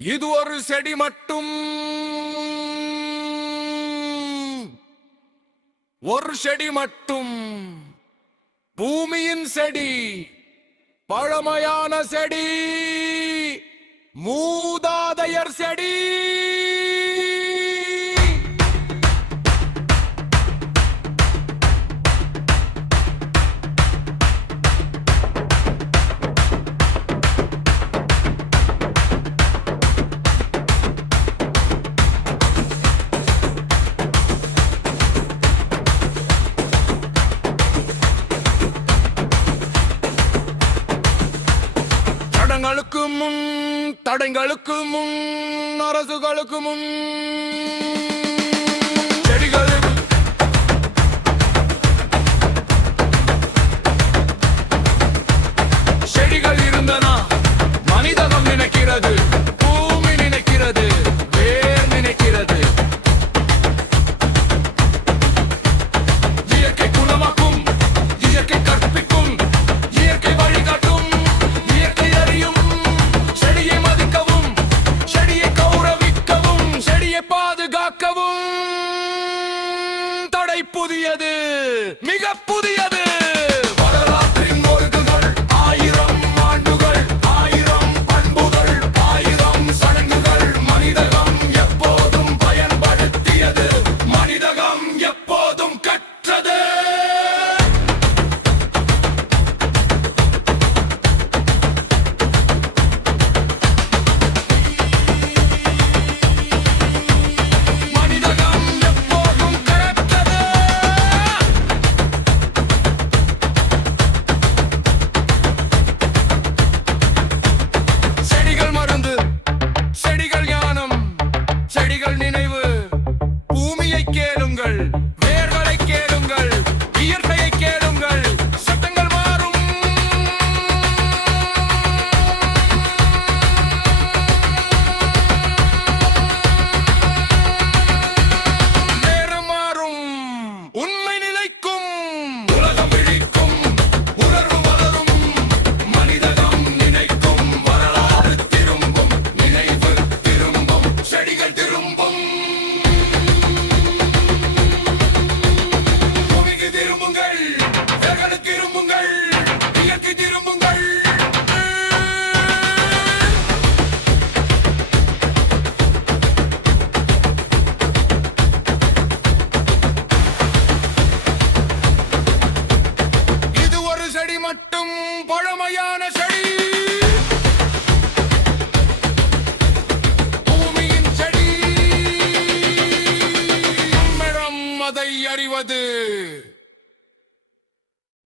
இது ஒரு செடி மட்டும், ஒரு செடி மட்டும், பூமியின் செடி, பழமையான செடி, மூதாதையர் செடி. தடங்களுக்கு முன், தடைங்களுக்கு முன், அரசுகளுக்கு முன் செடிகள் செடிகள் இருந்தனா மனிதகம் நினைக்கிறது, பூமி நினைக்கிறது, வேர் நினைக்கிறது. இயற்கை குணமாக்கும், இயற்கை கற்பிக்கும், இயற்கை வழிகாட்டும், இயற்கை அறியும். செடியை மதிக்கவும், செடியை கௌரவிக்கவும், செடியை பாதுகாக்கவும். தடை புதியது, மிக புதியது. வரலாற்றின் முருகுகள், 1000 ஆண்டுகள், 1000 பண்புகள், 1000 சடங்குகள். மனிதகம் எப்போதும் பயன்படுத்தியது, மனிதகம் எப்போதும் கற்றது. மனிதகம் எப்போதும் கற்றது. செடிகள் மருந்து, செடிகள் ஞானம், செடிகள் நினைவு. பூமியை கேளுங்கள், வேர்களை கேளுங்கள், இயற்கையை கேளுங்கள். சட்டங்கள் மாறும், நேரம் மாறும், உண்மை நிலைக்கும். உலகம் விழிக்கும், உணர்வு வளரும், மனிதகம் நினைக்கும். வரலாறு திரும்பும், நினைவு திரும்பும், செடிகள் திரும்பும். பூமிக்கு திரும்புங்கள், வேர்களுக்கு திரும்புங்கள், இயற்கை திரும்புங்கள். இது ஒரு செடி மட்டும், பழமையான செடி, பூமியின் செடி. நம்மிடம் அதை அறிவது